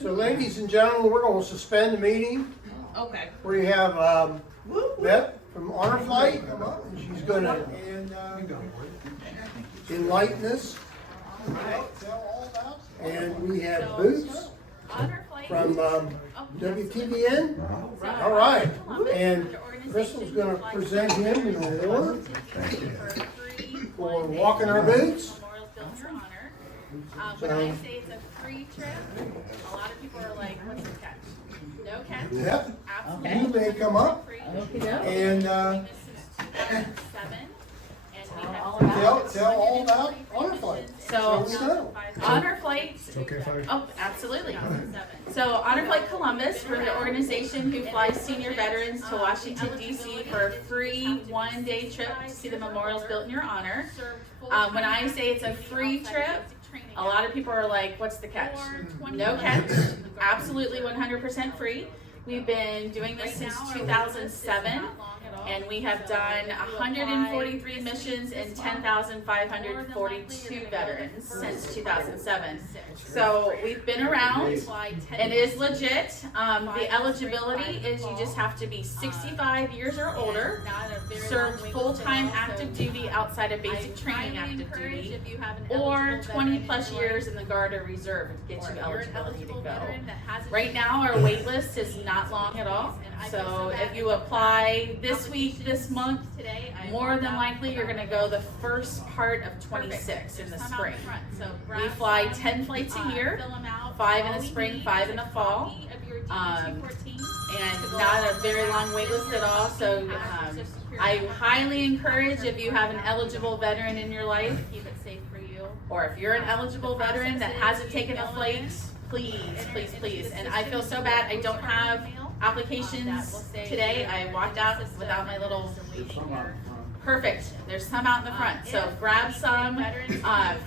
So ladies and gentlemen, we're going to suspend the meeting. Okay. We have Beth from Honor Flight come up, and she's going to enlighten us. And we have Boots from WTVN. All right. And Crystal's going to present him an award for walking our boots. When I say it's a free trip, a lot of people are like, what's the catch? No catch? Yep. Absolutely. You may come up and tell all about Honor Flight. So, Honor Flight, oh, absolutely. So, Honor Flight Columbus, we're the organization who flies senior veterans to Washington, D.C. for a free one-day trip to see the memorials built in your honor. When I say it's a free trip, a lot of people are like, what's the catch? No catch, absolutely 100% free. We've been doing this since 2007, and we have done 143 missions and 10,542 veterans since 2007. So we've been around, and it is legit. The eligibility is you just have to be 65 years or older, served full-time active duty outside of basic training active duty, or 20 plus years in the Guard or Reserve to get you eligibility to go. Right now, our wait list is not long at all. So if you apply this week, this month, more than likely you're going to go the first part of 26 in the spring. We fly 10 flights a year, 5 in the spring, 5 in the fall, and not a very long wait list at all. So I highly encourage, if you have an eligible veteran in your life, or if you're an eligible veteran that hasn't taken a flight, please, please, please. And I feel so bad I don't have applications today. I walked out without my little, perfect. There's some out in the front. So grab some,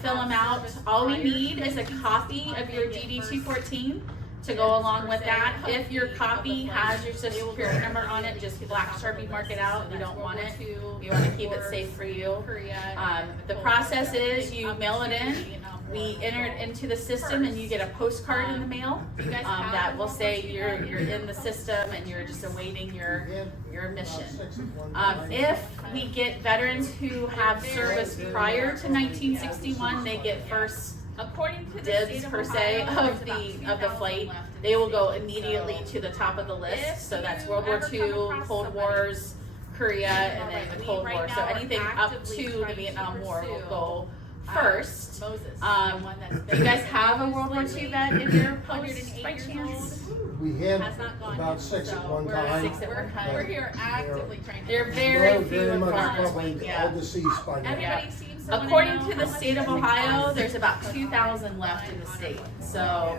fill them out. All we need is a copy of your DD-214 to go along with that. If your copy has your social security number on it, just black Sharpie mark it out. You don't want it. You want to keep it safe for you. The process is you mail it in. We enter it into the system, and you get a postcard in the mail that will say you're in the system and you're just awaiting your mission. If we get veterans who have service prior to 1961, they get first dibs per se of the flight. They will go immediately to the top of the list. So that's World War II, Cold Wars, Korea, and then the Cold War. So anything up to the Vietnam War will go first. Do you guys have a World War II vet in your post by chance? We had about 6 at one time. We're here actively trying. They're very few and far between. All deceased by now. According to the state of Ohio, there's about 2,000 left in the state. So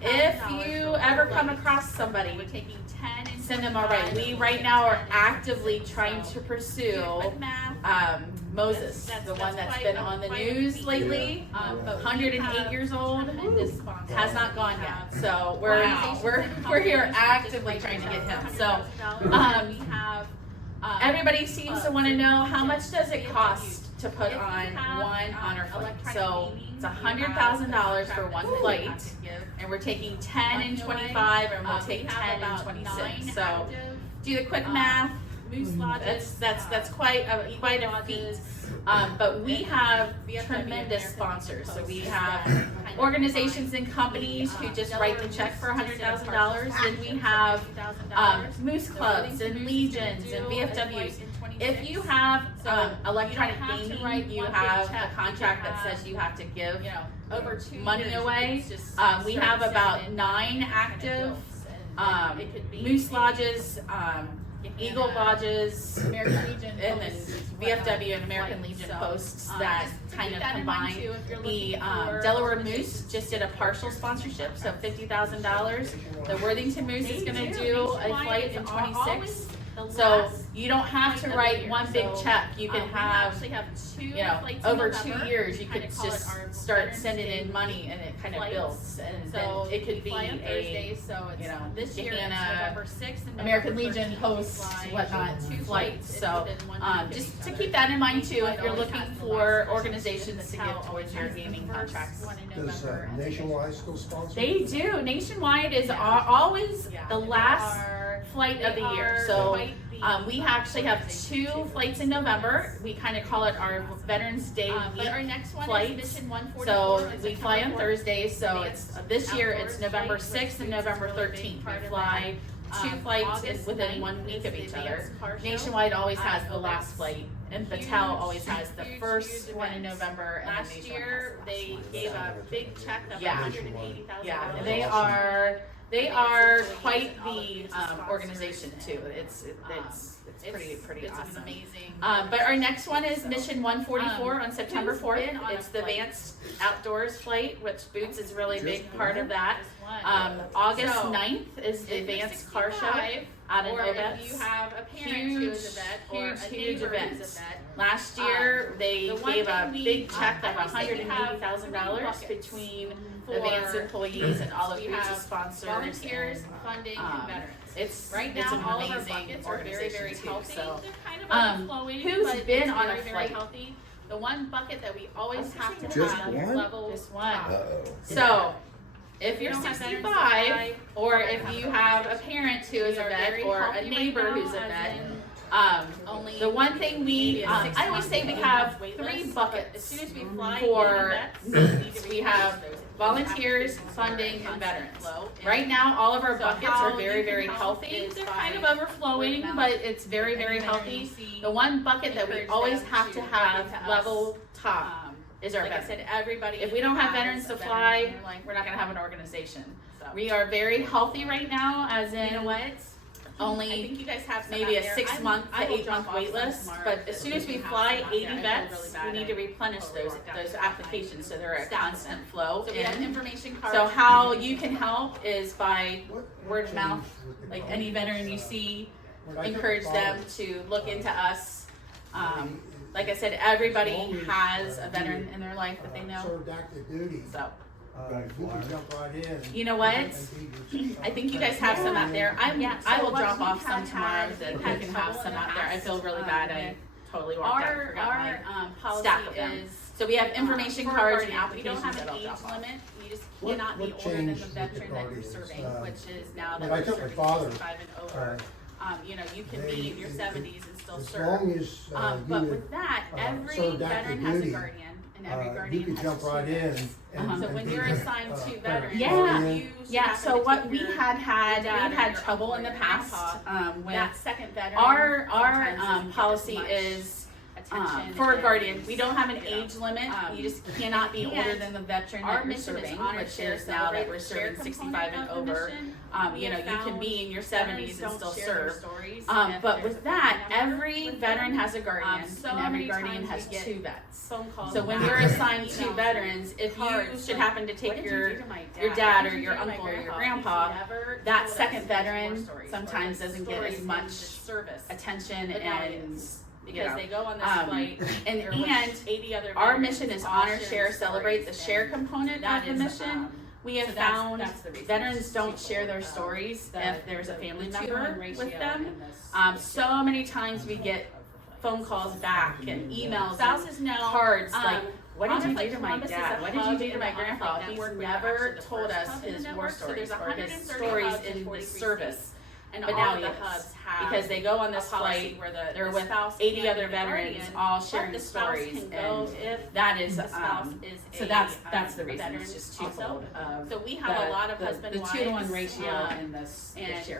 if you ever come across somebody, send them our way. We right now are actively trying to pursue Moses, the one that's been on the news lately, 108 years old, has not gone yet. So we're here actively trying to get him. So everybody seems to want to know, how much does it cost to put on one honor flight? So it's $100,000 for one flight, and we're taking 10 and 25, and we'll take 10 and 26. So do the quick math. That's quite a feat. But we have tremendous sponsors. So we have organizations and companies who just write the check for $100,000. Then we have Moose Clubs and Legions and VFWs. If you have electronic gaming, you have a contract that says you have to give money away. We have about 9 active Moose Lodges, Eagle Lodges, American Legion, and then VFW and American Legion posts that kind of combine. The Delaware Moose just did a partial sponsorship, so $50,000. The Worthington Moose is going to do a flight in 26. So you don't have to write one big check. You can have, over 2 years, you could just start sending in money and it kind of builds. And then it could be a, this Gahanna, American Legion hosts, whatnot, flight. So just to keep that in mind too, if you're looking for organizations to give towards your gaming contracts. Does Nationwide still sponsor? They do. Nationwide is always the last flight of the year. So we actually have 2 flights in November. We kind of call it our Veterans Day flight. So we fly on Thursdays. So it's this year it's November 6th and November 13th. We fly 2 flights within 1 week of each other. Nationwide always has the last flight, and Battelle always has the first one in November. And last year they gave a big check of $180,000. Yeah, they are quite the organization too. It's pretty awesome. It's amazing. But our next one is Mission 144 on September 4th. It's the Advanced Outdoors flight, which Boots is really a big part of that. August 9th is the Advanced Car Show out in Obetz. If you have a parent who is a vet or huge event. Last year they gave a big check of $180,000 between Advanced employees and all of Boots' sponsors, volunteers, funding, and veterans. It's right now an all of our buckets are very healthy. So, who's been on a flight? The one bucket that we always have to have level just one. So, if you're 65, or if you have a parent who is a vet, or a neighbor who's a vet, the one thing I always say we have 3 buckets. As soon as we fly for needs, we have volunteers, funding, and veterans. Right now, all of our buckets are very healthy. They're kind of overflowing, but it's very healthy. The one bucket that we always have to have level top is our veterans. Like I said, everybody. If we don't have veterans to fly, we're not going to have an organization. We are very healthy right now, as in only I think you guys have maybe a 6-month to 8-month wait list, but as soon as we fly 80 vets, we need to replenish those applications so they're a constant flow. So we have information cards. So how you can help is by word of mouth, like any veteran you see, encourage them to look into us. Like I said, everybody has a veteran in their life that they know. Served active duty. So. You can jump right in. You know what? I think you guys have some out there. I will drop off some tomorrow that you can have some out there. I feel really bad. I totally walked out and forgot my stack of them. So we have information cards and applications that I'll drop off. You just cannot be older than the veteran that you're serving, which is now that we're serving 65 and over. You can be in your 70s and still serve. But with that, every veteran has a guardian. And every guardian you could jump right in. So when you're assigned to veterans, so what we had trouble in the past with that second veteran. Our policy is for a guardian. We don't have an age limit. You just cannot be older than the veteran that you're serving, which is now that we're serving 65 and over. You can be in your 70s and still serve. But with that, every veteran has a guardian, and every guardian has 2 vets. So when you're assigned 2 veterans, if you should happen to take your dad or your uncle or your grandpa, that second veteran sometimes doesn't get as much attention and because they go on this flight and 80 other our mission is honor, share, celebrate. The share component of the mission we have found veterans don't share their stories if there's a family member with them. So many times we get phone calls back and emails, cards like, what did you do to my dad? What did you do to my grandpa? He's never told us his war stories or his stories in the service. But now the hubs have, because they go on this flight where they're with 80 other veterans, all sharing stories, and that is so that's the reason. It's just twofold. So we have a lot of husband the 2-to-1 ratio and the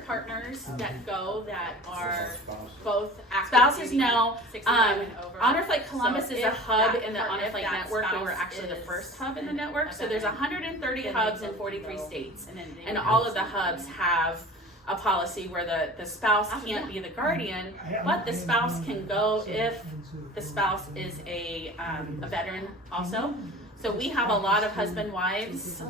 partners that go that are both spouses. No, Honor Flight Columbus is a hub in the Honor Flight network. We were actually the first hub in the network. So there's 130 hubs in 43 states, and all of the hubs have a policy where the spouse can't be the guardian, but the spouse can go if the spouse is a veteran also. So we have a lot of husband wives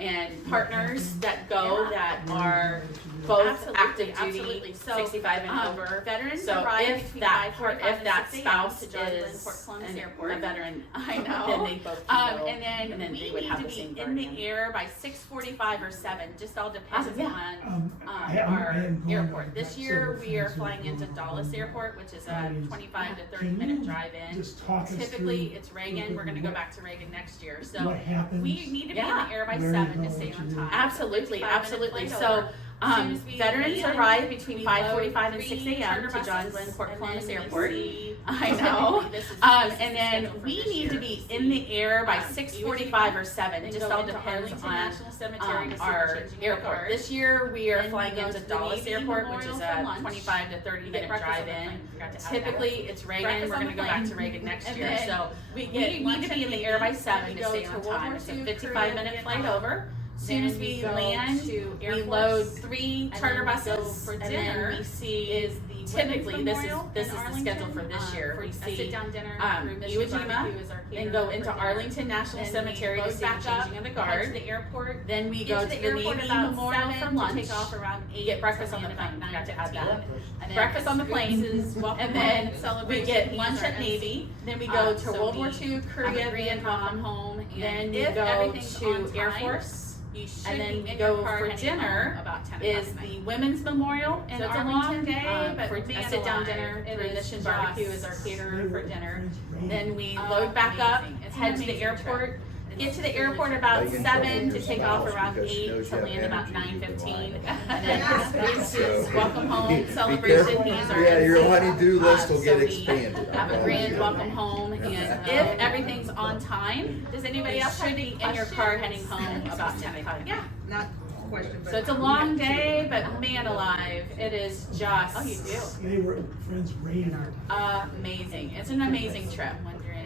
and partners that go that are both active duty, So, 65 and over. Veterans So arrive if between that 5:45 if that and 6 a.m. spouse to Joslyn, is Fort Columbus a Airport. veteran, I know. then they both can go, And then they we would need have to the be same in guardian. the air by 6:45 or 7. Just all depends Awesome, yeah. on I our am going airport. back This to year the we are friends who flying into work Dulles with Airport, which is a Fridays. 25 to 30 Can minute you drive in. just talk us Typically through it's Reagan. We're going to go back to Reagan next year. So what happens? we need to be in Yeah. the air by Where you 7 go, to stay what on you do. time. Absolutely, 55-minute absolutely. flight So over. As soon as we veterans land, arrive between we 5:45 and load 6 3 a.m. charter to buses, Joslyn, Fort and Columbus then we Airport. see- I know. This is And the then schedule for we this need year. to be in the air by 6:45 or 7. Then Just go all into depends Arlington on National Cemetery to see our the changing of the airport. guard. This year we are Then flying we go into to the Dulles Navy Airport, which Memorial is for a lunch. 25 to 30 We get minute breakfast drive on the in. plane. Forgot to add that. Typically it's Reagan. Breakfast We're on going to the go back plane. to Reagan next And year. then So we we get need lunch to be at in the Navy, air by then 7 we to go stay to on World time. War It's a II, 55-minute Korea, flight Vietnam. over. As soon as Then we go land, to Air we Force, load 3 and charter then we go buses, for and dinner then we see is the typically Women's this is Memorial this in is the Arlington, schedule for this year. for We a see sit-down dinner. Mission Iwo Jima, barbecue is our then caterer go for into dinner. Arlington National Then Cemetery we to load see the back up, changing of the head guard. to the airport. Then we Get go to to the the airport Navy about Memorial 7 for to lunch. take off around 8. Get breakfast to on the land about plane. Forgot to 9:15. add that. And then Breakfast on the plane, experiences, welcome and then home, we celebration. get He's lunch our at MC. Navy. Then we go to so World War we II, have a Korea, grand Vietnam. welcome home. And Then we if go everything's on to Air time, Force. you should And then be we in go your car for heading dinner home about 10 is o'clock at the night. Women's Memorial in So it's a Arlington. long day, but for a man sit-down alive, dinner. it For is Mission just Barbecue is our caterer for dinner. Then Then we load back up, amazing. It's an head to the amazing airport. trip. Get to the It's airport really about Like in 7 trouble to with take your off spouse around because she 8 knows to you have land about energy, you've been 9:15. lying. And then this is So- welcome home Be celebration. careful. He's our Yeah, your MC. honey-do list will So get we expanded. I have a promise grand you. welcome home, and if everything's on time, Does anybody you else have should be any in your car questions? heading home about 10 o'clock. Yeah. Not question, but. So it's a long day, but man alive, it is just Oh, you do? They were friends rain. amazing. It's an amazing trip.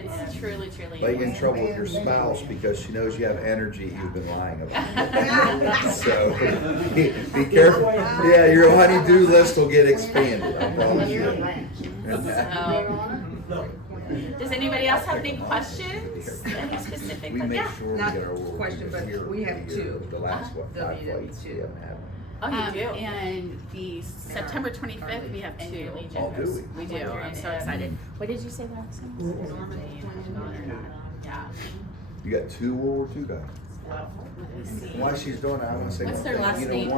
It's truly, truly Like in amazing. trouble with your spouse because she knows you have energy you've been lying about. So be careful. Yeah, your honey-do list will get expanded. I promise you. Does anybody else have any questions? Any specific? We Like, make yeah. sure we Not get our world question, but here we have the 2. The last what, 5 flights we W2. haven't had. Oh, you do? And the September 25th, we have 2. Oh, do we? We do. I'm so excited. What did you say last time? Yeah. You got 2 World War II guys. While she's doing it, I want to say What's one their thing. last You know, name?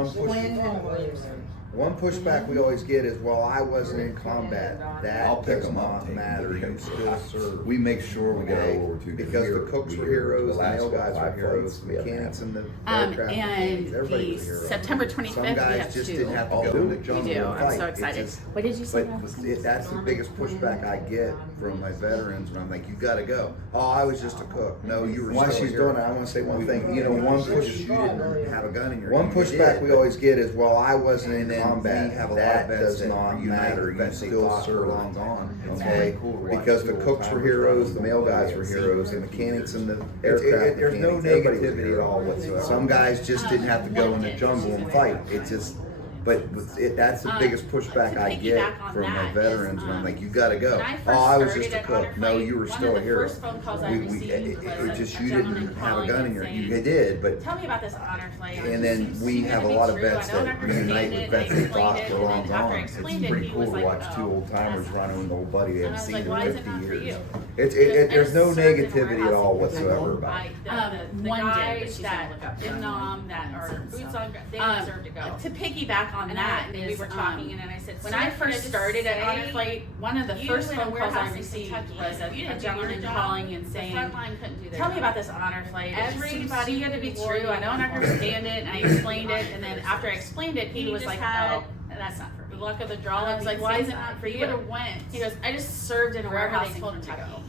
One pushback we always get is, well, I wasn't in combat. I'll That pick does 'em up, not take matter. them. You still serve. We make sure we get our Okay, World War II because the cooks were heroes, the last male guys were 5 heroes, flights we haven't mechanics had. and the And aircraft mechanics, everybody the was a hero. September 25th, Some we guys have just 2. didn't have to All go do. in the We jungle do. and I'm fight. so It excited. just- What did you say But last time? that's the biggest pushback I get from my veterans when I'm like, you gotta go. Oh, I was just a cook. No, you were While still a she's hero. doing it, I wanna say one thing. You know, one push, you didn't have a gun in your hand. One pushback we always get is, well, I wasn't in combat. That does not matter. You still serve. Long gone. Okay, because the cooks were heroes, the male guys were heroes, the mechanics and the aircraft. There's no negativity at all whatsoever. Some guys just didn't have to go in the jungle and fight. It just. But that's the biggest pushback to I get piggyback on from my that veterans is, when I'm like, you gotta go. when I first Oh, I was started just a at cook. Honor No, Flight, you were one still of a the hero. first phone calls I received was Just a you gentleman didn't have a calling gun in and your. saying, You did, but. Tell me about this honor flight. And It then seems we too have good a to lot be of true. vets I don't that reunite understand with it. vets I they explained thought it, were and long then after I gone. It's explained it, pretty he cool was to like, watch oh, 2 old timers that's running with an old buddy they And I haven't was seen like, in why is it 50 not for years. you? There's no I served in a negativity at all warehouse whatsoever about it. The one day, but guys she's that gonna look up. in that are boots on They ground, deserve to go. to piggyback on And that we is, were talking, and then I said, when "Sir, I can first just started at say Honor Flight, one of the you first in a phone calls warehouse I in received Kentucky, was if you a didn't do your gentleman job, calling and the saying, front line couldn't do their tell me job." about this Honor Flight. It just seems Everybody too good to be who true. I don't wore understand it. And I explained it, and then after I explained it, he was just like, had "Oh, that's not for the me." luck of the draw. And I was like, "Why is it not for You you?" would have went. He goes, "I just served in a Wherever warehouse they in told him to Kentucky." go.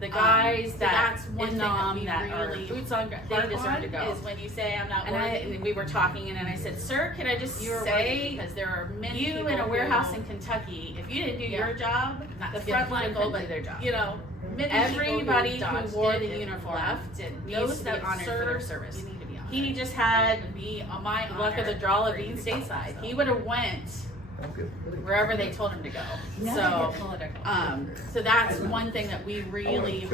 The guys So that that's one in thing that we that are really boots on ground, they harp deserve on to go. is when you say I'm not And worthy. we were talking, and then I said, "Sir, could I just You're worthy say, because there are many you people in a warehouse who, in Kentucky, if you didn't do Yeah. your job, not the to get front line political, couldn't do but their job." you know, many Everybody people who dodged wore it the and uniform left and needs knows to that be honored for their served, service. You need to be honored. He just had be on my luck of the honor draw of for being you to go, stateside. so. He would have went wherever they told him to go. So, so that's one thing that we really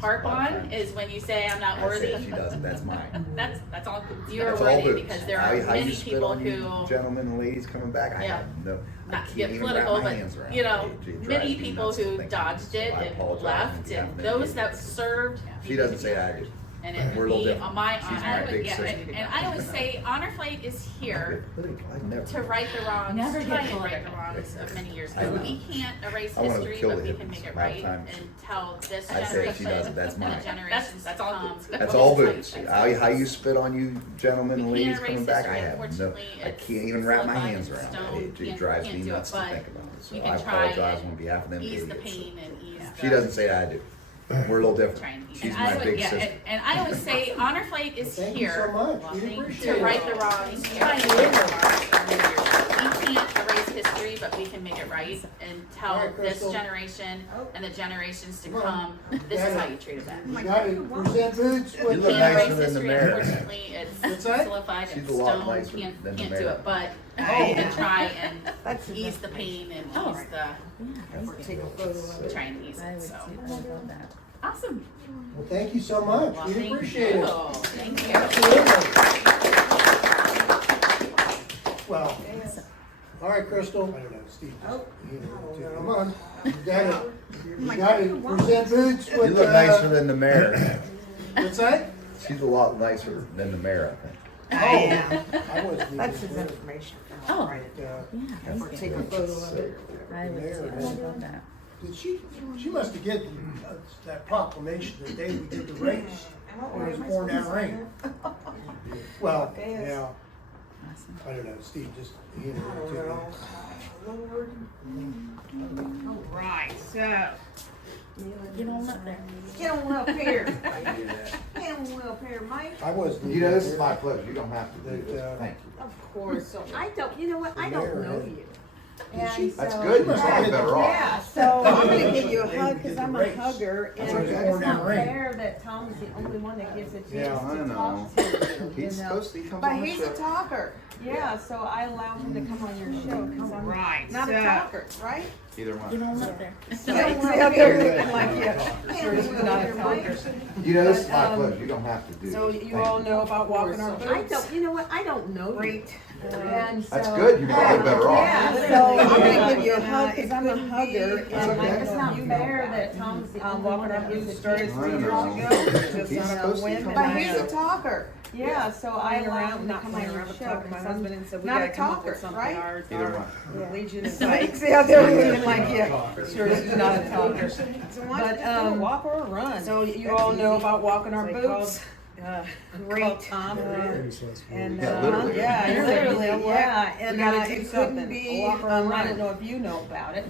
harp on is when you say I'm not worthy. She doesn't. That's mine. That's all. You are That's all worthy boots. because there How are you many spit people on you who, gentlemen and ladies coming back. I Yeah. have no. I not to can't get even political, wrap my but hands around you it. know, It drives many me people nuts to who think dodged it I and apologize on left, behalf and of those them. that served. She doesn't say I do. And it We're a would little be different. on my She's honor. my big Yeah, sister. and I always say Honor Flight is here I've never. to right the wrongs, Never get try and right political. the wrongs of many years I ago. know. We can't erase I wanna history, kill but the we can hippies make it a lot of right times. and tell this I say generation she doesn't. That's and the mine. generations That's to all come. boots. That's all We'll boots. fight. How you spit on you gentlemen and We can't ladies coming erase back. I history, have no. unfortunately. I It's can't even wrap my solidified hands in around stone. it. It Can't- drives can't me do it, nuts to but think about it. So you I can try apologize and on behalf of them ease the idiots. pain and ease She doesn't say I do. We're a little different. Try and ease She's it. my And I big would- yeah, sister. and I always say Honor Flight is Thank you so here much. We to appreciate right it. the wrongs, try and right the wrongs of many years ago. We can't erase history, but we can make it right and tell All right, this Crystal. generation and the generations to Come come, on. this is how you treat a vet. You gotta present boots You with look Can't nicer erase than the history, mayor. unfortunately, it's What's that? solidified in She's a lot stone, nicer can't than the do mayor. it, but Oh. we can try and ease the pain and ease the, try and ease it, so. Awesome. Well, thank you so much. Well, We thank appreciate you. it. Thank you. Absolutely. Well, all right, Crystal. I don't know, Steve. Come on. You gotta present boots You with, look nicer than the mayor. what's that? She's a lot nicer than the mayor, I think. Oh, I wasn't even. That's his information. Oh. Or take a photo of it. I would too. I love that. Did she must have get that proclamation the day we did the race, when it was pouring down rain. Well, yeah, I don't know, Steve, just, you know. Right, so, Get on up there. get on up here. Get on up here, Mike. I wasn't. You know, this is my pleasure. You don't have to do That, this. Thank you. Of course, so I don't, you know what, I don't know you. she- And That's so- good. You're probably better off. Yeah, so I'm gonna give you a They hug, did cause the I'm a race. hugger, and That's what it's it's pouring down not rain. fair that Tom's the only one that gets a chance Yeah, I to know. talk to you, you He's know? supposed to come But on the he's show. a talker, yeah, so I allowed him to come on your show, cause I'm not a talker, right? Either Get one. on up there. So out there looking like you. Sure, he's not a talker. You know, this is my But, pleasure. You don't have to do this. So you Thank all know about walking our boots? I don't, you know what, I don't know you. Great. And so. That's good. You're probably better off. Yeah, so I'm gonna give you a hug, cause I'm a hugger, and okay. like, It's not fair that Tom's the only one walking our that boots gets a started chance 3 to years I talk. know. ago, just He's on a supposed to whim, come and But on he's the a show. talker. Yeah, so I playing allowed around, him to not come on playing your around, but show. talking to my 'cause I'm husband and said, we not gotta a come up talker, with something. right? Our Either one. Yeah. Legion is like, see out there looking like you. Sure, this is not a talker. But, walk or run. So you all know about walking our boots. Great Tom. And, Yeah, literally. yeah, literally, yeah, and, We gotta do it couldn't something. be, Walk or I run. don't know if you know about it.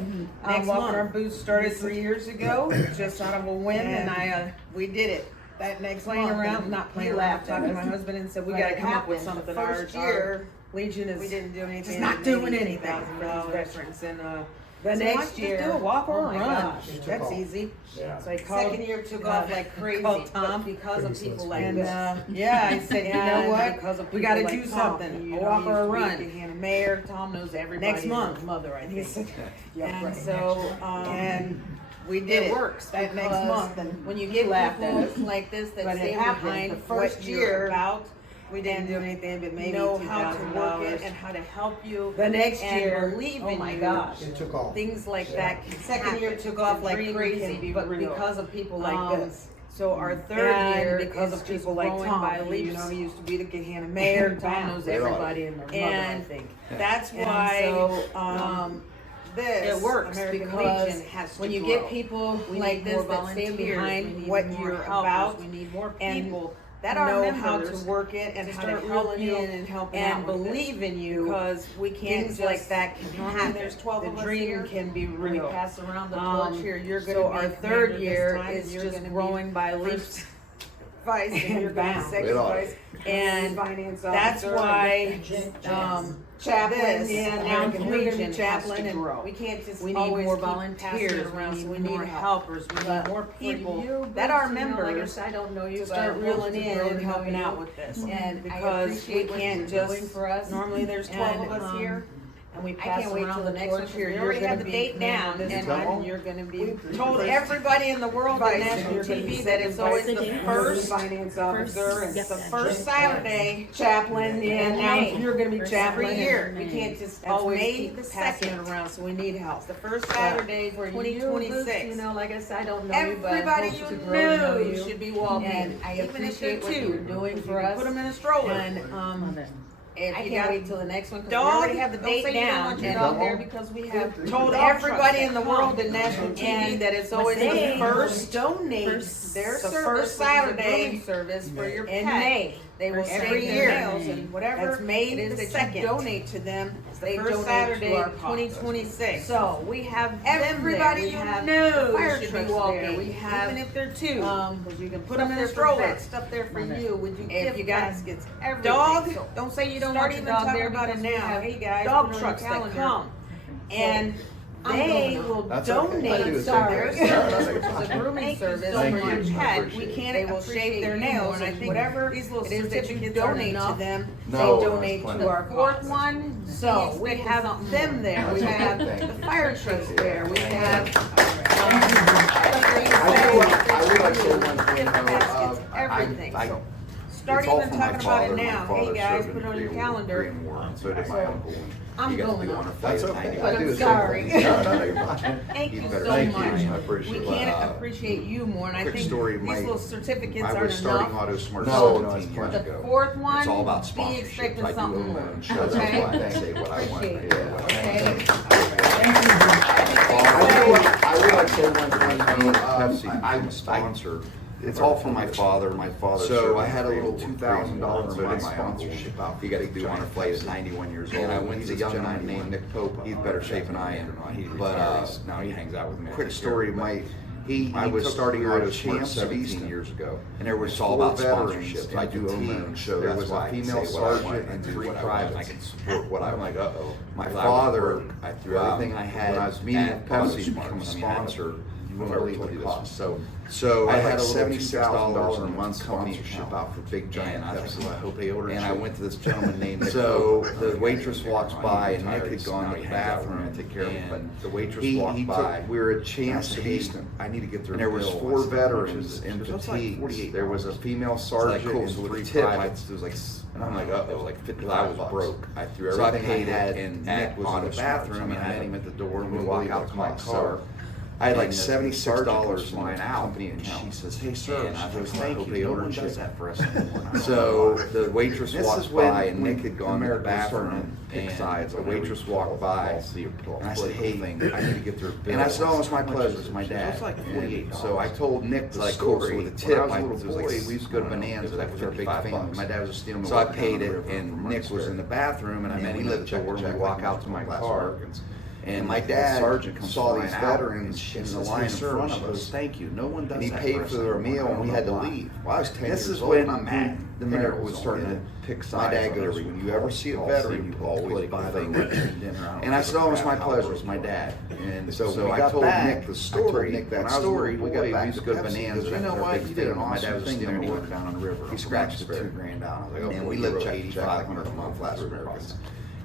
Next Walking month. our boots started 3 years ago, just out of a whim, and we did it. That next playing month, around, and not playing he around, laughed at talking to us. my husband and said, we But gotta it come up with happened. something. The first year, Legion is we didn't do anything. just not doing anything. Veterans and, the So next just year, do a walk or oh a my run. gosh, that's off. easy. Yeah. So I called. Second year took off like crazy, Called but Tom. because of people like And, this. yeah, I said, you know And what, because of we gotta people do like Tom, something, you a know, walk or a used to run. be Gahanna mayor, Tom knows everybody. Next month. Mother, I And he think. said, Yeah, and right. so, and we did it. It works That next because month, and when you he get laughed at us. people like this that But stay it happened behind the what first you're year. about, We didn't do anything but maybe know how to work $2,000. it and how to help you. The next and year, believe oh in my you. gosh. It took off. Things like that can Second year happen. took off The like dream crazy, can be but real. because of people like this. So our third And year, because because of of people just like growing Tom, by you leaps know, he used to be the Gahanna mayor. Tom knows Right on. everybody and their mother, I And think. that's And why so, this it works American because Legion has to when you grow. get people We like need this more that stand volunteers. We behind need what more you're helpers. about, We need more and people that are know how to members work it and to how to start help reeling you in and helping and out with believe this. in you, Because we can't things just, like that can happen. There's 12 the of us dream here. can be When we real. pass around the Um, torch here, you're so gonna our be third commander this year time, is and you're just gonna be growing by first leaps. vice, and you're gonna be bound. second Right on. vice, And finance That's officer, why, chaplain, this, yeah, now American you're gonna be Legion chaplain, has to and grow. we can't just We need always more keep passing volunteers, it around, we so need more more help. helpers, we But need more people you, that are you know, like I members said, I don't know you, to but start I reeling want to in grow and to know helping you. out with this. And I Because we appreciate what can't you're just, doing for us. normally there's 12 of us And, here, and we I pass can't wait around till the the next one, torch 'cause here. we You're already gonna have the be date down, this and time, and you're gonna be told everybody in the world on national TV that it's always the first finance officer, and it's the first Saturday chaplain, and now you're gonna be chaplain every year. and We can't just always always keep keep the passing second. it around, so we need help. The first Saturday For for you, 2026. you know, like I said, I don't know you, but I Everybody hope to you grow to know know you. should be walking. And I Even if they're appreciate what two. you're doing for You us. put them in a stroller. And, if I you can't got wait till the next one, 'cause we dog, already have the don't date say you don't down. want your and dog there, because we have told dog everybody trucks in the that world come. in national TV And that it's always the they first donate their the service, first which is a Saturday grooming service for your in pet. May. They will Every shave year. their nails and whatever That's May it is the that second. you donate to them. They The first donate Saturday to our of cause. 2026. So we have Everybody them you there. We have know the fire should trucks be walking. there. We have even if they're two. because you can put them them in there a for stroller. vet stuff there for you. Would you If gift you got baskets, everything. Dog, So don't say you don't start want your even dog talking there about it because we now. have, hey guys, Dog put it on trucks your that calendar. come and I'm they going will That's okay. I do donate the to same their thing. service, Yeah, which is a grooming Thank you service so for much. your I pet. appreciate We it. can't They will appreciate shave their you nails more, and I and think whatever these little it is that you certificates donate aren't to them. No, they that's donate plenty. to our Fourth cause. one, so we have them there. We have the fire trucks there. We have I would like to say one thing, gift baskets, though, everything. I- So start it's all even for my talking about father. it My now. father Hey guys, served put it in on your the calendar. Korean War, and so did my uncle. I'm He got to going be on. on a flight at 90. But I do I'm the same sorry. thing. No, you're fine. Thank You you better so thank you. much. I appreciate We it. can't appreciate you more, and I quick think story, these my- little certificates I aren't was starting enough. Auto Smart So, 17 years The ago. fourth one, It's all about be sponsorships. expecting I do something own my more. own show. That's why I say what I want. Appreciate Yeah, it. what I Okay. I would like to say one thing. I'm sponsored. It's all from my father. My father. So I had a little $2,000 a month sponsorship out. He got to do on a flight at 91 years old. And I went to a young man named Nick Pope. He's better shape than I am. But now he hangs out with me. Quick story, I was starting Auto Smart 17 years ago, and there was all about sponsorships. I do own my own show. There was a female sergeant and 3 privates. I can support what I'm like. My father, I threw everything I had. When I was meeting with Pepsi to become a sponsor, you won't believe what it cost. So I had a $76 a month sponsorship out for Big Giant Pepsi. I hope they ordered. And I went to this gentleman named. So the waitress walks by, and Nick had gone to the bathroom and take care of him. But the waitress walked by. We were at Chance Easton. I need to get there. And there was 4 veterans in fatigues. There was a female sergeant and 3 privates. It was like. And I'm like, it was like $50. I was broke. I threw everything I had, and Nick was in the bathroom, and I met him at the door, and we walk out to my car. I had like $76 in my company account. She says, "Hey sir," and I goes, "Thank you." No one does that for us anymore. So the waitress walked by, and Nick had gone to the bathroom, and the waitress walked by, and I said, "Hey, I need to get their bill." And I said, "Oh, it's my pleasure. It's my dad." It's like $48. So I told Nick the story. So with a tip, I was like, we used to go to Bonanza. That was our big family. My dad was a steel mill. So I paid it, and Nick was in the bathroom, and I met him at the door. We walk out to my car. And my dad saw these veterans in the line in front of us. Thank you. No one does. And he paid for their meal, and we had to leave. Well, I was 10 years old. This is when the mayor was starting to pick sides. My dad goes, "When you ever see a veteran, you always buy them dinner." And I said, "Oh, it's my pleasure. It's my dad." And so I told Nick the story. I told Nick that story. We got back to Bonanza. You know what? You did an awesome thing there. He worked down on the river. He scratched the $2,000 out. I was like, "Oh, we lived $8,500 a month last Americans."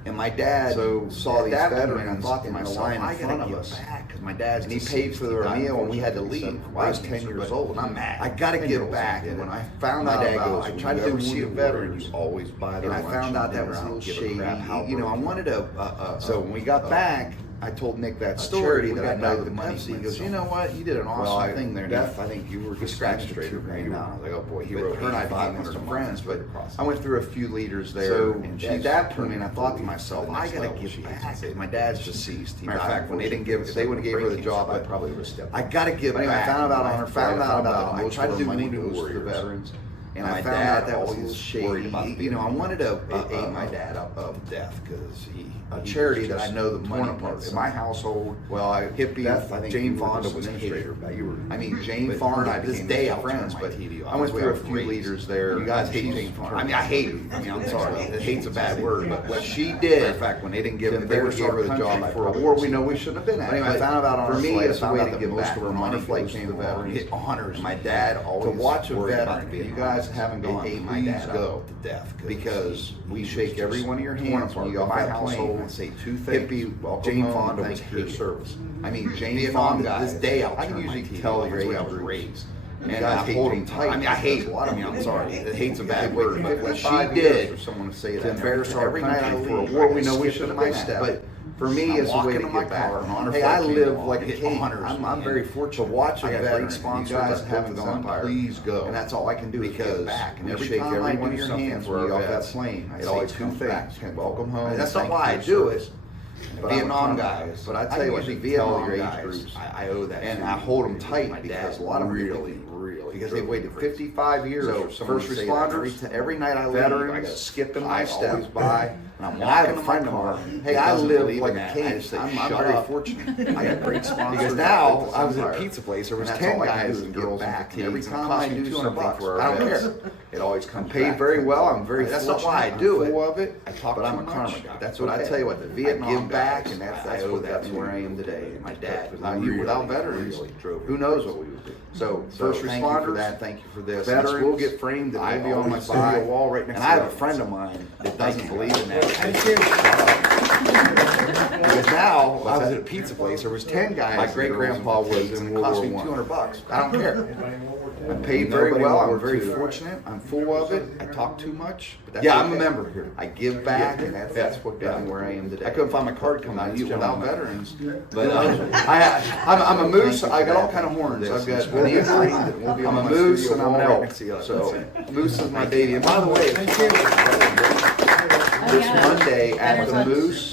And my dad saw these veterans in the line in front of us. My dad's and he paid for their meal, and we had to leave. I was 10 years old, and I'm mad. I got to give back. And when I found out, I tried to do see a veteran, you always buy their lunch. And I found out that was a little shady. You know, I wanted to. So when we got back, I told Nick that story that I know the money. He goes, "You know what? You did an awesome thing there, Beth. I think you were just scratched the $2,000 out." I was like, "Oh boy, he wrote her and I became some friends." But I went through a few leaders there, and at that point, I thought to myself, "I gotta give back." My dad's deceased. Matter of fact, when they didn't give, if they would have gave her the job, I probably would have stepped. I gotta give back. I found out on her. Found out about. I tried to do money to the veterans. And I found out that was a little shady. You know, I wanted to aid my dad up of death because a charity that I know the money part in my household. Well, hippie. Beth, I think Jane Fonda was administrator. I mean, Jane Fonda. This day I'm friends, but I went through a few leaders there. You guys hate Jane Fonda. I mean, I hate her. I mean, I'm sorry. Hate's a bad word, but what she did. In fact, when they didn't give her the job for a war we know we shouldn't have been at. Anyway, I found out on for me, it's a way to give back. Most of our money came to veterans. It honors my dad always to watch a veteran. You guys guys that haven't gone, please go to death because we shake every one of your hands when you go off my household and say two things. Hippie, Jane Fonda was here service. I mean, Jane Fonda, this day I can usually tell the way I was raised. And I hold them tight. I mean, I hate a lot of I'm sorry. Hate's a bad word, but what she did for someone to say that embarrass our country for a war we know we should have been at. But for me, it's a way to get back. Hey, I live like a king. I'm very fortunate to watch. I got great sponsors. Guys haven't gone. Please go. And that's all I can do because back and shake every one of your hands when you off that plane. I always comes back. Welcome home. That's not why I do it. Vietnam guys, but I tell you what, the Vietnam guys, I owe that, and I hold them tight because a lot of them really, because they waited 55 years. So first responders, every night I leave, I got skipping my steps by, and I have a friend of mine. Hey, I live like a king. I'm very fortunate. I got great sponsors. Because now I was at a pizza place. There was 10 guys and girls back. Every time I do something for I don't care. It always comes paid very well. I'm very. That's not why I do it. Of it. I talk, but I'm a karma guy. That's what I tell you. What the Vietnam back, and that's where I am today. My dad, without veterans, who knows what we would do. So first responders, for that. Thank you for this. Veterans will get framed. I'll be on my studio wall right next. And I have a friend of mine that doesn't believe in that. Because now I was at a pizza place. There was 10 guys. My great grandpa was in World War I. $200. I don't care. I'm paid very well. I'm very fortunate. I'm full of it. I talk too much. But that's I'm a member here. I give back, and that's what got me where I am today. I couldn't find my card coming out without veterans. But I'm a moose. I got all kind of horns. I've got I'm a moose and I'm an elk. So moose is my baby. And by the way, this Monday at the Moose,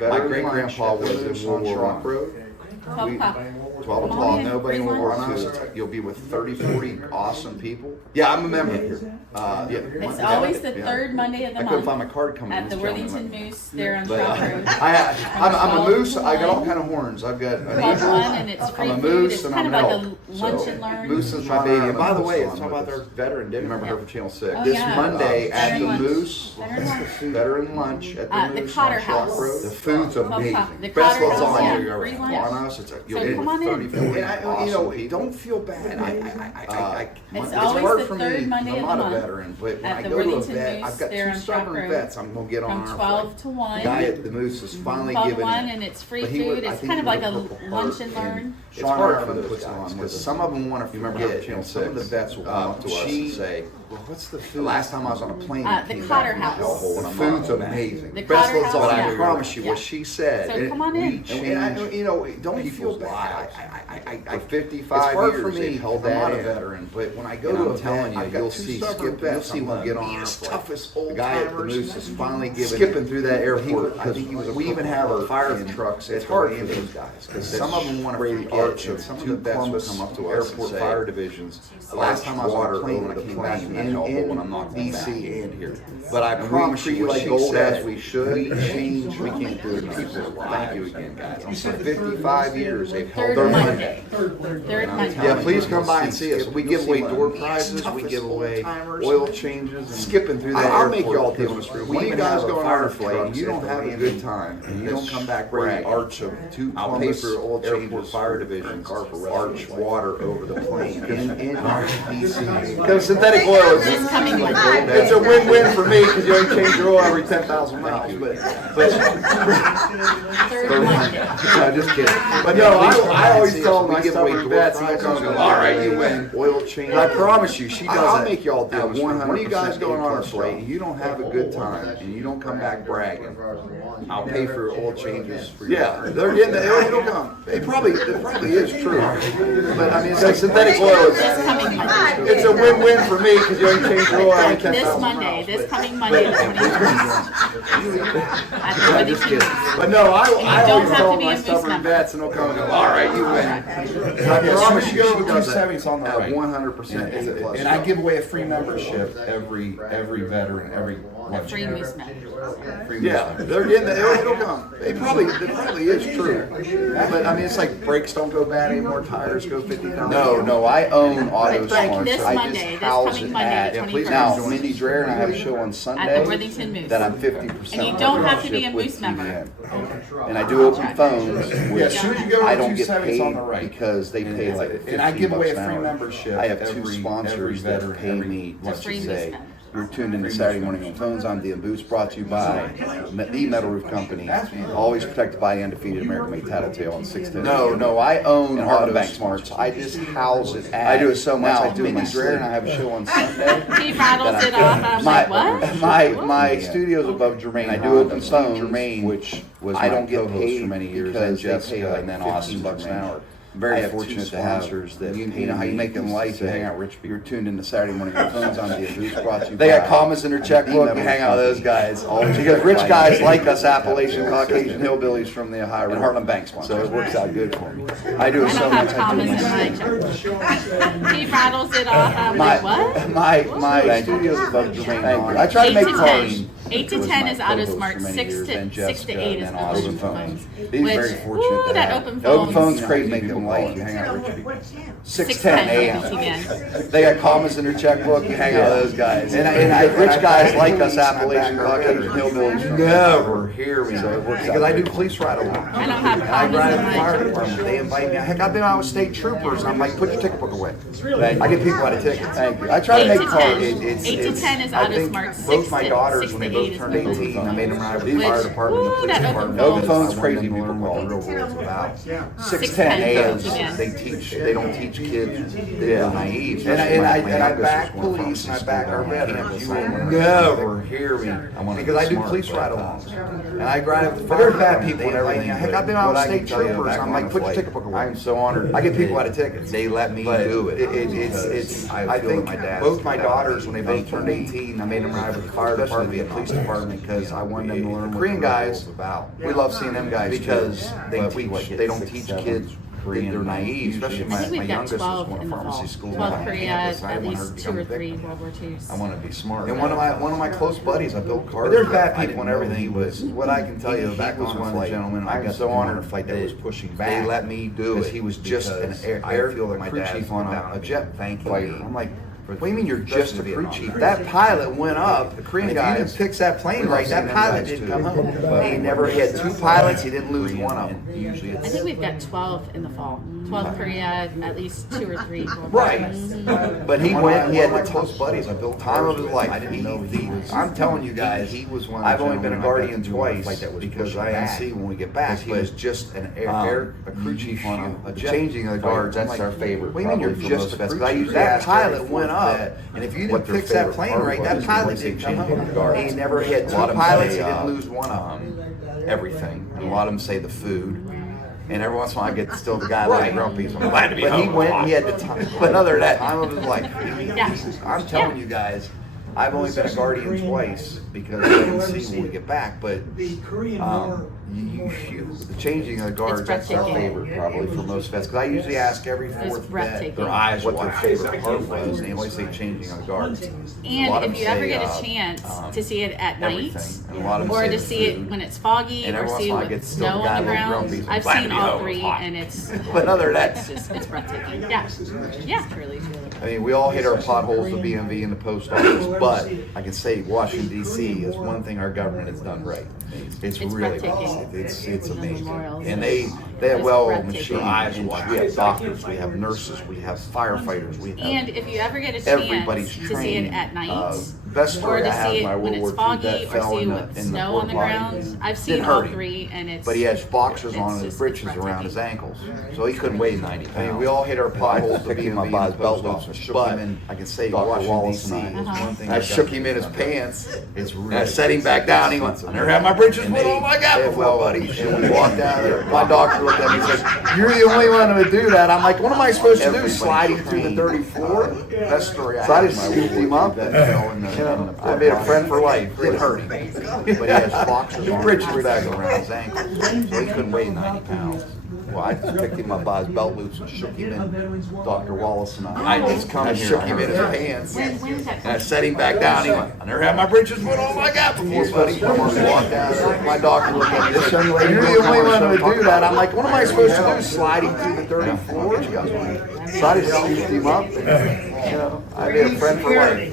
my great grandpa was in World War I. 12 o'clock, nobody will work on us. You'll be with 30, 40 awesome people. Yeah, I'm a member here. It's always the third Monday of the month. I couldn't find my card coming at the Worthington Moose there on Shop Road. I'm a moose. I got all kind of horns. I've got an eagle. And it's free I'm a moose it's and kind I'm of an like elk. a lunch and learn. Moose is my baby. And by the way, let's talk about their veteran dinner. Remember her from Channel 6. Oh, This yeah. Monday at the Veteran Moose, veteran lunch at the Moose Cotter on Shop House. Road. The food's amazing. The Best Cotter House, lasagna yeah, free lunch. on us. You'll So get come on in. 30, 40 awesome. Don't feel bad. It's It's always hard the for third me. Monday I'm of not the a month veteran, but when at I the go to a Worthington vet, Moose I've got there two on Shop stubborn Road vets I'm gonna get on from our 12 to flight. 1. The guy at the Moose is finally 12 to giving 1 it. and it's free But he food. would- I It's think kind of he like a would purple lunch heart, and learn. It's hard for those guys because some of them want to forget, and some of the vets will come up to us and say, "Well, what's the food?" Last time I was on a plane, The Cotter House. the food's amazing. The Best Cotter House, but I yeah. promise you, Yeah. what she said. So come on in. Don't feel bad. For 55 years, they've held that. I'm not a veteran, but when I go to a vet, you'll see Skip. You'll see one get on our flight. The guy at the Moose is finally skipping through that airport. I think he was. We even have our fire trucks. It's hard for those guys because some of them want to forget. Some of the vets will come up to us airport fire divisions. The last time I was on a plane, I came back in DC and here. But I promise you, like gold as we should. We change. We can't do it. People, thank you again, guys. For 55 years, they've held Third their Monday. Third Monday. Yeah, please come by and see us. We give away door prizes. We give away oil changes. And skipping through that I'll make y'all deal with it. When you guys go on our flight and you don't have a good time and you don't come back bragging, arch of two I'll pay for oil changes, fire divisions, arch water over the plane in DC. Because synthetic oil is This coming Monday. it's a win-win for me because you only change your oil every 10,000 miles. But Third Monday. no, just kidding. But no, I always tell my stubborn vets, and they'll come, all right, you win. Oil change. I promise you, she does I'll make y'all do it. 100%. When you guys going on a flight and you don't have a good time and you don't come back bragging, I'll pay for oil changes for you. Yeah, they're getting the it'll come. It probably is true. But I mean, it's like synthetic oil. This coming Monday. It's a win-win for me because you only change your oil every 10,000 This miles. Monday. This coming Monday, the 21st. At the Worthington Moose. But no, I don't always have tell to be my a Moose stubborn member. vets, and they'll come and go, all right, you win. I promise you, she does that at 100%. And I give away a free membership every veteran, every lunch. Free Moose member. Yeah, they're getting it'll come. It probably is true. But I mean, it's like brakes don't go bad anymore, tires go 50,000. No, I own auto But like smart. this I Monday, just this house coming it Monday the at, 21st. now, Mindy Dreher and I have a show on At the Sunday Worthington Moose. that I'm 50% And you don't have to be a partnership with Moose member. TVN. And I do open phones, Yeah, which as soon as you I don't get paid because they pay like And I give away a $15 free an hour. membership I have two every sponsors that veteran, pay me, Just let's free just Moose say, members. you're tuned in to Saturday Morning on Phones on the Boots, brought to you by the Metal Roof Company, always protected by the undefeated American-made Tattletale on 610. No, I own Auto Bank Smarts. I just house it at. I do it so much. I do Mindy Dreher and I have a show on Sunday. He rattles it off. I'm like, what? My studio's above Jermaine. I do open phones, Jermaine, which was I don't get paid for many years because they pay like $15 an hour. Very fortunate to have that. You know how you make them light to hang out rich people. You're tuned into Saturday Morning on Phones on the Boots, brought to you. They got commas in their checkbook. You hang out with those guys. Because rich guys like us Appalachian Caucasian hillbillies from the Ohio and Heartland Bank sponsor. So it works out good for me. I do it I so don't much. have commas in my checkbook. He rattles it off. I'm like, what? My studio's above Jermaine. I try to 8 make to cars. 10. 8 to 10 is Auto Smart. 6 to 8 is Open Phones. Being Which, very fortunate ooh, to that have. Open The Open Phones. Phone's crazy. Make them light. You hang out with rich people. 6:10 a.m. TVN. They got commas in their checkbook. You hang out with those guys. And rich guys like us Appalachian Caucasian hillbillies never hear me. So it works because I do police ride-along. I don't have I commas ride in at the my fire checkbook. department. They invite me. Heck, I've been out with state troopers, and I'm like, put your ticket book away. I get people out of tickets. Thank you. I try to 8 make to cars. 10. 8 to 10 is Auto Smart. 6 Both my to daughters, 6 when they to both 8 is turned Open 18, I Phones. made them ride with the Which, fire department, the ooh, police that Open department. Phones. Open Phone's crazy. People call it. The real world's about. 6:10 a.m. They don't teach kids. They're naive. And I back police and I back our veterans. You will never hear me because I do police ride-alongs. And I ride with the fire. There's bad people and everything. Heck, I've been out with state troopers. I'm like, put your ticket book away. I'm so honored. I get people out of tickets. They let me do it. I think both my daughters, when they both turned 18, I made them ride with the fire department, the police department, because I wanted them to learn what Korean guys. We love seeing them guys because they don't teach kids. They're naive, especially I my think we've got youngest is 12 going in to the fall. pharmacy school. 12 Korea, I at want her least to 2 or become 3 victim. World War IIs. I want to be smart. And one of my close buddies, I built cars. But there's bad people and everything. Was what I can tell you. Back was one of the gentlemen. I got so honored a flight that was pushing back. They let me do it. He was just an airfield crew chief on a jet fighter. I'm like, what do you mean you're just a crew chief? That pilot went up. The Korean guy didn't fix that plane right. That pilot didn't come home. He never had 2 pilots. He didn't lose one of them. Usually, I think we've got 12 in the fall. 12 Korea, at least 2 or 3 World War Right. IIs. But he went, he had my close buddies. I built time of his life. I didn't know he was. I'm telling you guys, he was one. I've only been a guardian twice because INC when we get back. He was just an a crew chief on a jet. Changing of the guards, that's our favorite. What do you mean you're just a crew chief? That pilot went up, and if you didn't fix that plane right, that pilot didn't come home. He never had 2 pilots. He didn't lose one of them. Everything. And a lot of them say the food. And every once in a while I get still the guy like grumpy, so I'm glad to be home. But he went, he had the time, but other than that, time of his life. I'm telling you guys, I've only been a guardian twice because I didn't see when we get back, but the changing of the guards, that's our favorite probably for most vets. Because I usually ask every 4th vet their eyes what their favorite part was, and they always say changing of the guards. And if you ever get a chance to see it at night, or to see it when it's foggy, or see it with snow on the ground, I've seen all 3, and it's but other than that, it's breathtaking. Yeah, yeah, truly. I mean, we all hit our potholes, the BMV and the post office, but I can say Washington D.C. is one thing our government has done right. It's really breathtaking. it's amazing, Memorials. and they have well machines. We have doctors, we have nurses, we have firefighters, we have. And if you ever get a everybody's chance to see it at night, best or story I to have see in my it when World it's War II foggy, vet or fell see in it with the snow on the porta ground, potty. I've seen Didn't all hurt him. 3, and it's. But he has boxers on it's his just britches around breathtaking. his ankles, so he couldn't weigh 90 pounds. I mean, we all hit our potholes to be in my belt loops, but I can say Washington D.C. is one thing. I shook him in his pants. It's really. I set him back down. He went, I never had my britches put on my God before, buddy. And we walked out there. My doctor looked at me and said, "You're the only one who would do that." I'm like, "What am I supposed to do? Sliding through the 34th?" Best story. So I just scooped him up and I made a friend for life. It hurt him, but he has boxers on britches back around his ankles, so he couldn't weigh 90 pounds. Well, I just picked him up by his belt loops and shook him in. Dr. Wallace and I shook him in his pants, and I set him back down. He went, "I never had my britches put on my God before, buddy." I walked down there. My doctor looked at me and said, "You're the only one who would do that." I'm like, "What am I supposed to do? Sliding through the 34th?" So I just scooped him up and You know, I'd be a friend for life.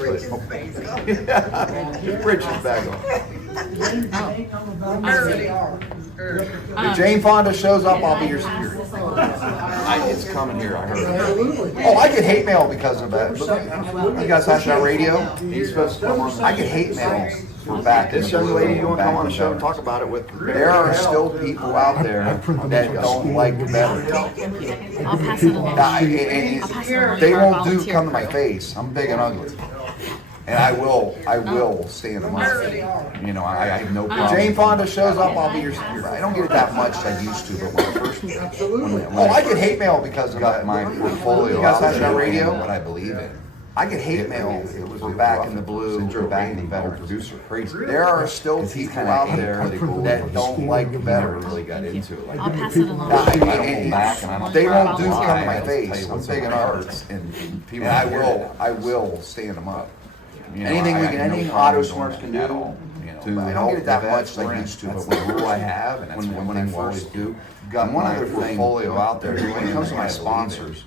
Your britches back on. If Jane Fonda shows up, I'll be your security. It's coming here, I heard. Oh, I get hate mail because of that. You guys watch that radio? He's supposed to come on. I get hate mail for back. This young lady, you want to come on the show and talk about it with? There are still people out there that don't like veterans. I'll pass it along. They won't come to my face. I'm big and ugly. And I will stand them up. You know, I have no problem. If Jane Fonda shows up, I'll be your security. I don't get it that much as I used to, but when I first I get hate mail because of my portfolio. You guys watch that radio? What I believe in. I get hate mail for Back in the Blue, for Back in the Better producer. Crazy. There are still people out there that don't like veterans. Really got into it. I'll pass it along. They won't come to my face. I'm big and arts, and I will stand them up. You know, anything Auto Smarts can do. I don't get it that much like I used to, but one rule I have, and when I first do, got one other portfolio out there. When it comes to my sponsors,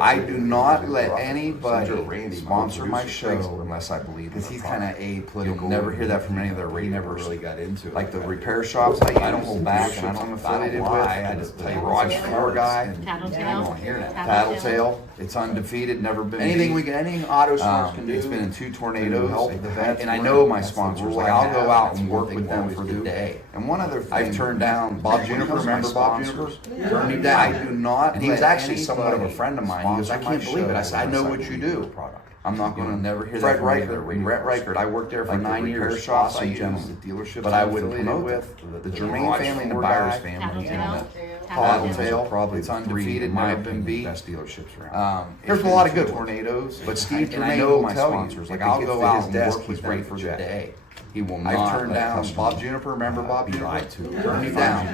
I do not let anybody sponsor my show unless I believe it. Because he's kind of apolitical. You'll never hear that from any of the radio. Never really got into it. Like the repair shops, I don't hold back, and I'm affiliated with. I just tell you, Raj Floor guy. Tattletale. Tattletale. It's undefeated. Never been. Anything Auto Smarts can do. It's been in 2 tornadoes. And I know my sponsors. Like I'll go out and work with them for the day. And one other thing, I've turned down Bob Juniper. Remember Bob Juniper? Turned him down. I do not. And he was actually somewhat of a friend of mine. He goes, I can't believe it. I said, I know what you do. I'm not going to never hear that. Fred Reichert. I worked there for 9 years. Awesome gentleman. But I wouldn't promote with the Germain family and the Byers family. Tattletale. Probably it's undefeated. Might have been best dealerships around. There's a lot of good tornadoes, but Steve Germain will tell you. Like I'll go out and work with them for the day. He will not. I've turned down Bob Juniper. Remember Bob? He tried to turn me down.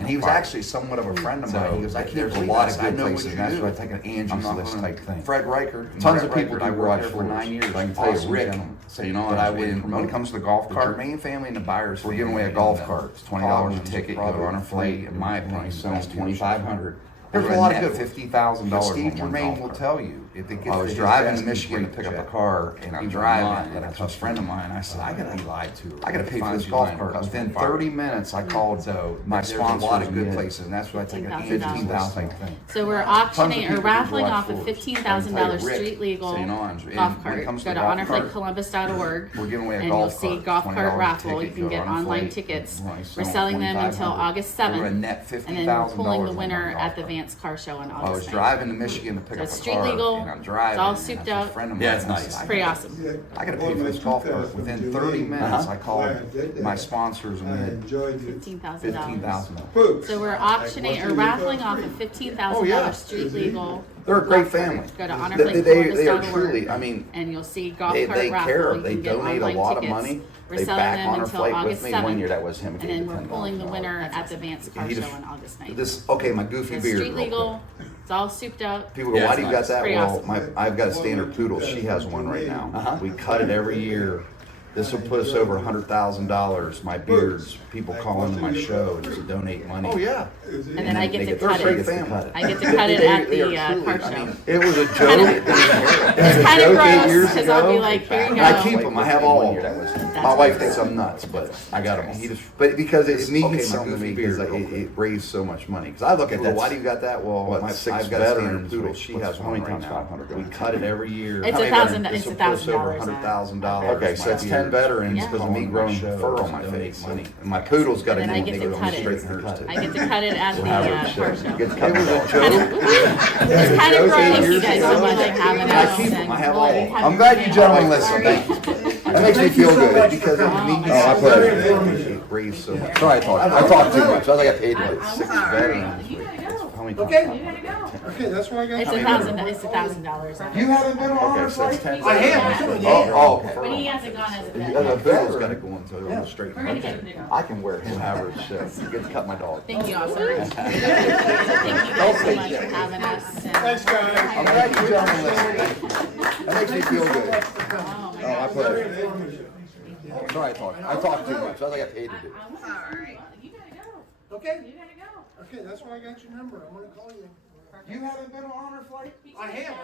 And he was actually somewhat of a friend of mine. He goes, there's a lot of good places. And that's why I take an Angie's List type thing. Fred Reichert. Tons of people. I worked there for 9 years. I can tell you, Rick. So you know, but I wouldn't. When it comes to the golf cart, the Germain family and the Byers, we're giving away a golf cart. It's $20 a ticket. You go on a flight. In my opinion, it's $2,500. There's a lot of good $50,000. Steve Germain will tell you if it gets. I was driving to Michigan to pick up a car, and I'm driving, and a friend of mine. I said, I gotta be lied to. I gotta pay for this golf cart. Within 30 minutes, I called my sponsor. A lot of good places, and that's why I take a $15,000 thing. So we're auctioning or raffling off a $15,000 street legal golf cart. Go to honorflightcolumbus.org. We're giving away a and you'll golf see golf cart raffle. You can get online tickets. We're selling them until August 7th, and then we're pulling the winner at the Vance Car Show on August 9th. I was driving to Michigan to pick up a car. So street legal. And I'm driving. It's all souped up. Yeah, it's nice. It's pretty awesome. I gotta pay for this golf cart. Within 30 minutes, I called my sponsors and we had $15,000. So we're auctioning or raffling off a $15,000 street legal. They're a great family. Go to They are truly, I mean, and you'll see golf they cart raffle. care. You They can get donate a online lot of tickets. money. We're They selling back them Honor until Flight with August me. 7th. One year that was him. And then we're pulling the winner at the Vance Car He Show just- on August 9th. This okay, my goofy It's beard. street real legal. quick. It's all souped up. People go, why do you got that? Pretty Well, awesome. I've got a standard poodle. She has one right now. We cut it every year. This will put us over $100,000. My beards, people call into my show to donate money. Oh yeah. And then I get to cut They're a it. great family. I get to cut it at They are the truly, car I show. mean, it was a joke. It's kind of gross because I'll be like, here you go. I keep them. I have all of them. My wife thinks I'm nuts, but I got them. But because it means something to me because it raised so much money. Because I look at that. Why do you got that? Well, I've got a standard poodle. She has one right now. We cut it every year. It's $1,000. It's This will put us over $1,000. $100,000. Okay, so that's 10 veterans because of me growing fur on my face. And my poodle's got to And then I get to cut it. I get to cut it at the car show. It was a joke. It's kind of gross. Thank you guys so much for having us. I keep them. I have We'll all. let you have I'm glad you your gentlemen family. listen. Thank you. That makes me feel good because it means I put it raised so much. Sorry, I talk too much. I think I paid like 6 veterans. How many times? Okay, that's what I got. It's $1,000. It's $1,000. You haven't been on our flight? I have. Oh, But he hasn't gone as a vet. The veteran's got to go into a straight. We're gonna get him to go. I can wear him average. You get to cut my dog. Thank you all so much. Thank you guys so much for having us. Thanks, guys. I'm glad you gentlemen listen. That makes me feel good. Oh my Oh, I gosh. put it. Sorry, I talk too much. I think I paid to do. Alright. You gotta go. Okay. You gotta go. Okay, that's why I got your number. I'm gonna call you. You haven't been on our flight? I have.